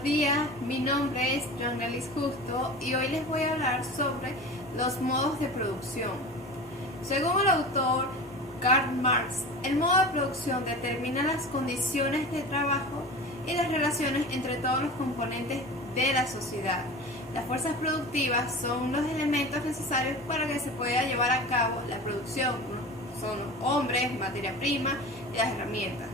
Buenos días, mi nombre es Joan Alice Justo y hoy les voy a hablar sobre los modos de producción. Según el autor Karl Marx, el modo de producción determina las condiciones de trabajo y las relaciones entre todos los componentes de la sociedad. Las fuerzas productivas son los elementos necesarios para que se pueda llevar a cabo la producción. Son hombres, materia prima y las herramientas.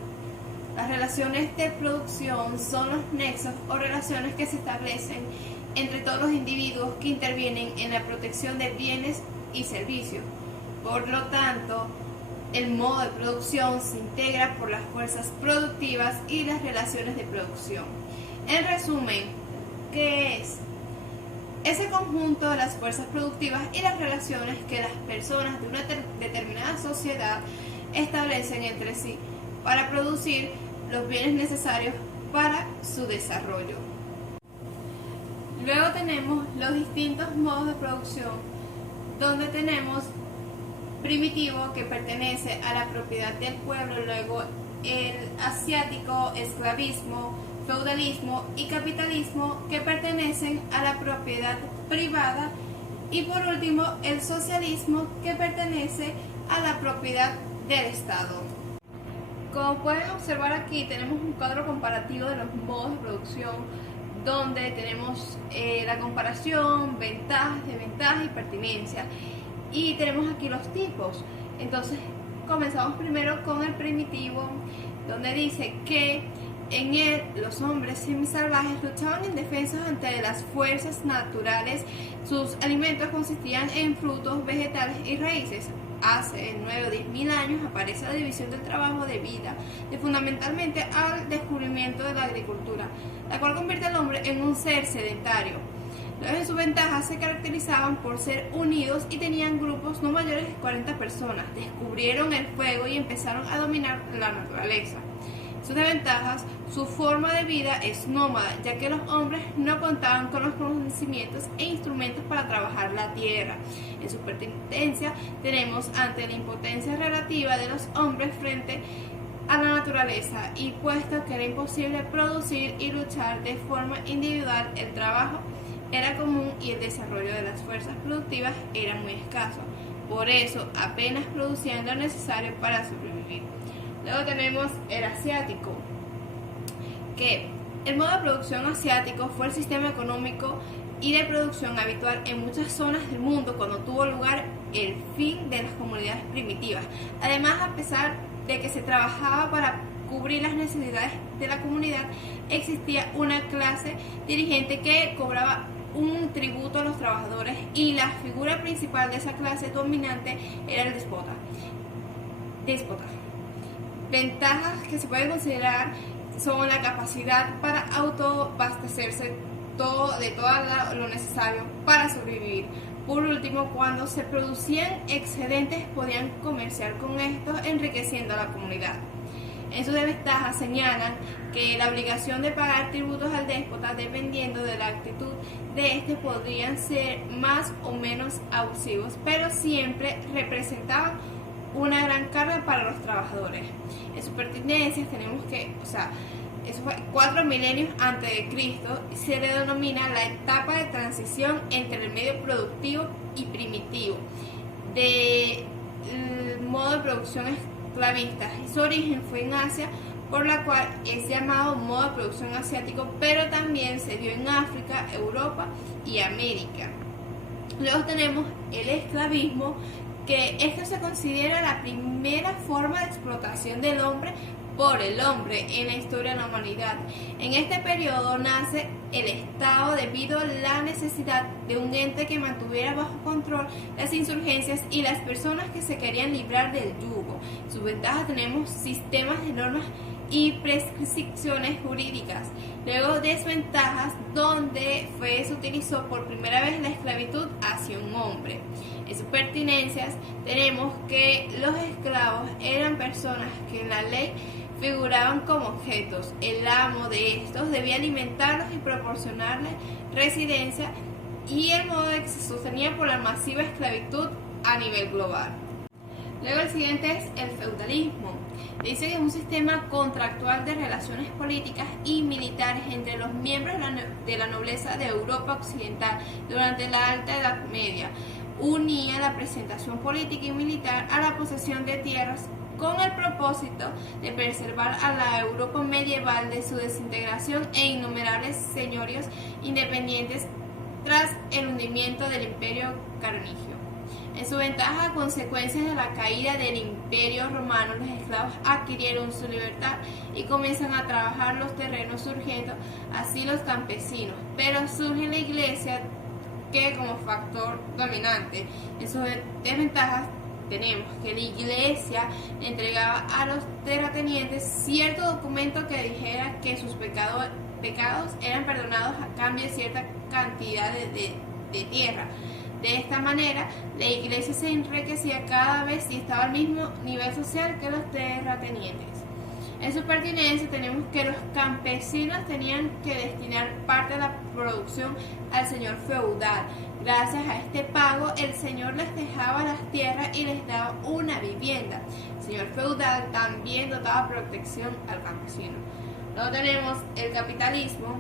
Las relaciones de producción son los nexos o relaciones que se establecen entre todos los individuos que intervienen en la protección de bienes y servicios. Por lo tanto, el modo de producción se integra por las fuerzas productivas y las relaciones de producción. En resumen, ¿qué es? Ese conjunto de las fuerzas productivas y las relaciones que las personas de una determinada sociedad establecen entre sí para producir los bienes necesarios para su desarrollo. Luego tenemos los distintos modos de producción, donde tenemos primitivo, que pertenece a la propiedad del pueblo, luego el asiático, esclavismo, feudalismo y capitalismo, que pertenecen a la propiedad privada, y por último el socialismo, que pertenece a la propiedad del Estado. Como pueden observar aquí, tenemos un cuadro comparativo de los modos de producción, donde tenemos la comparación, ventajas, desventajas y pertinencia, y tenemos aquí los tipos. Entonces comenzamos primero con el primitivo, donde dice que en él los hombres semisalvajes luchaban indefensos ante las fuerzas naturales. Sus alimentos consistían en frutos, vegetales y raíces. Hace 9 o 10 mil años aparece la división del trabajo debida fundamentalmente al descubrimiento de la agricultura, la cual convierte al hombre en un ser sedentario. Luego, en sus ventajas, se caracterizaban por ser unidos y tenían grupos no mayores de 40 personas. Descubrieron el fuego y empezaron a dominar la naturaleza. Sus desventajas: su forma de vida es nómada, ya que los hombres no contaban con los conocimientos e instrumentos para trabajar la tierra. En su pertinencia tenemos ante la impotencia relativa de los hombres frente a la naturaleza, y puesto que era imposible producir y luchar de forma individual, el trabajo era común y el desarrollo de las fuerzas productivas era muy escaso. Por eso apenas producían lo necesario para sobrevivir. Luego tenemos el asiático, que el modo de producción asiático fue el sistema económico y de producción habitual en muchas zonas del mundo cuando tuvo lugar el fin de las comunidades primitivas. Además, a pesar de que se trabajaba para cubrir las necesidades de la comunidad, existía una clase dirigente que cobraba un tributo a los trabajadores, y la figura principal de esa clase dominante era el déspota. Ventajas que se pueden considerar son la capacidad para autoabastecerse de todo lo necesario para sobrevivir. Por último, cuando se producían excedentes, podían comerciar con estos, enriqueciendo a la comunidad. En sus desventajas señalan que la obligación de pagar tributos al déspota, dependiendo de la actitud de este, podrían ser más o menos abusivos, pero siempre representaban una gran carga para los trabajadores. En sus pertinencias tenemos que, eso fue 4 milenios antes de Cristo, se le denomina la etapa de transición entre el medio productivo y primitivo del modo de producción esclavista, y su origen fue en Asia, por la cual es llamado modo de producción asiático, pero también se dio en África, Europa y América. Luego tenemos el esclavismo, que esto se considera la primera forma de explotación del hombre por el hombre en la historia de la humanidad. En este periodo nace el Estado debido a la necesidad de un ente que mantuviera bajo control las insurgencias y las personas que se querían librar del yugo. En sus ventajas tenemos sistemas de normas y prescripciones jurídicas. Luego, desventajas, donde se utilizó por primera vez la esclavitud hacia un hombre. En sus pertinencias tenemos que los esclavos eran personas que en la ley figuraban como objetos. El amo de estos debía alimentarlos y proporcionarles residencia, y el modo de que se sostenía por la masiva esclavitud a nivel global. Luego el siguiente es el feudalismo, Dice que es un sistema contractual de relaciones políticas y militares entre los miembros de la nobleza de Europa Occidental durante la Alta Edad Media. Unía la presentación política y militar a la posesión de tierras con el propósito de preservar a la Europa medieval de su desintegración e innumerables señoríos independientes tras el hundimiento del Imperio Carolingio. En su ventaja, a consecuencia de la caída del Imperio Romano, los esclavos adquirieron su libertad y comienzan a trabajar los terrenos, surgiendo así los campesinos. Pero surge la Iglesia que como factor dominante. En sus desventajas tenemos que la Iglesia entregaba a los terratenientes cierto documento que dijera que sus pecados eran perdonados a cambio de cierta cantidad de tierra. De esta manera, la Iglesia se enriquecía cada vez y estaba al mismo nivel social que los terratenientes. En su pertinencia tenemos que los campesinos tenían que destinar parte de la producción al señor feudal. Gracias a este pago, el señor les dejaba las tierras y les daba una vivienda. El señor feudal también dotaba protección al campesino. Luego tenemos el capitalismo,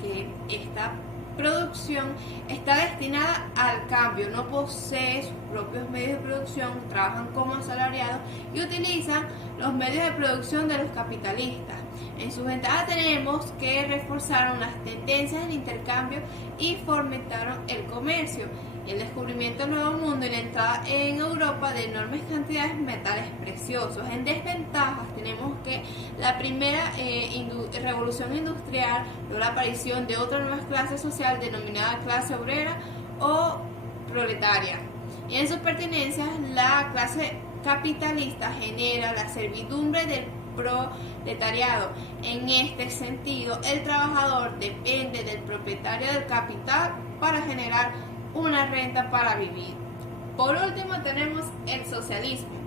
que esta producción está destinada al cambio, no posee sus propios medios de producción, trabajan como asalariados y utilizan los medios de producción de los capitalistas. En sus ventajas tenemos que reforzaron las tendencias del intercambio y fomentaron el comercio, el descubrimiento del nuevo mundo y la entrada en Europa de enormes cantidades de metales preciosos. En desventajas tenemos que la primera revolución industrial logró la aparición de otra nueva clase social denominada clase obrera o proletaria. Y en sus pertinencias, la clase capitalista genera la servidumbre del proletariado. En este sentido, el trabajador depende del propietario del capital para generar una renta para vivir. Por último tenemos el socialismo,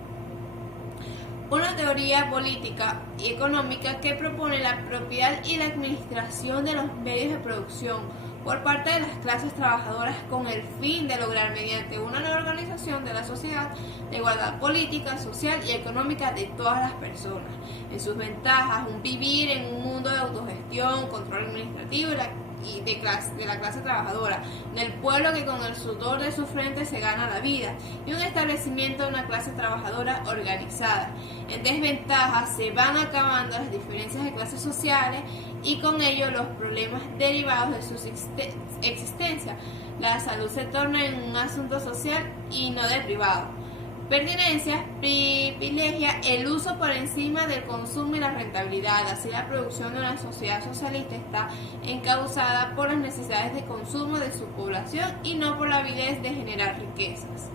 una teoría política y económica que propone la propiedad y la administración de los medios de producción por parte de las clases trabajadoras con el fin de lograr mediante una nueva organización de la sociedad la igualdad política, social y económica de todas las personas. En sus ventajas, un vivir en un mundo de autogestión, control administrativo de la clase trabajadora, del pueblo que con el sudor de su frente se gana la vida, y un establecimiento de una clase trabajadora organizada. En desventaja se van acabando las diferencias de clases sociales y con ello los problemas derivados de su existencia. La salud se torna en un asunto social y no de privado. Pertinencia privilegia el uso por encima del consumo y la rentabilidad. Así, la producción de una sociedad socialista está encauzada por las necesidades de consumo de su población y no por la avidez de generar riquezas.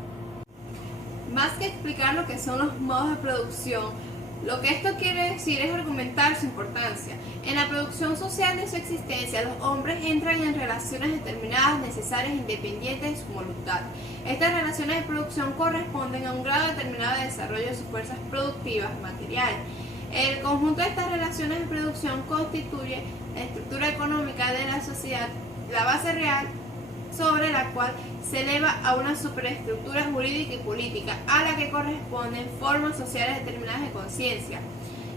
Más que explicar lo que son los modos de producción, lo que esto quiere decir es argumentar su importancia. En la producción social de su existencia, los hombres entran en relaciones determinadas, necesarias e independientes de su voluntad. Estas relaciones de producción corresponden a un grado determinado de desarrollo de sus fuerzas productivas materiales. El conjunto de estas relaciones de producción constituye la estructura económica de la sociedad, la base real sobre la cual se eleva a una superestructura jurídica y política, a la que corresponden formas sociales determinadas de conciencia.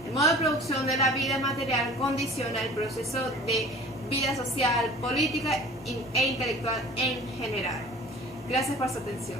El modo de producción de la vida material condiciona el proceso de vida social, política e intelectual en general. Gracias por su atención.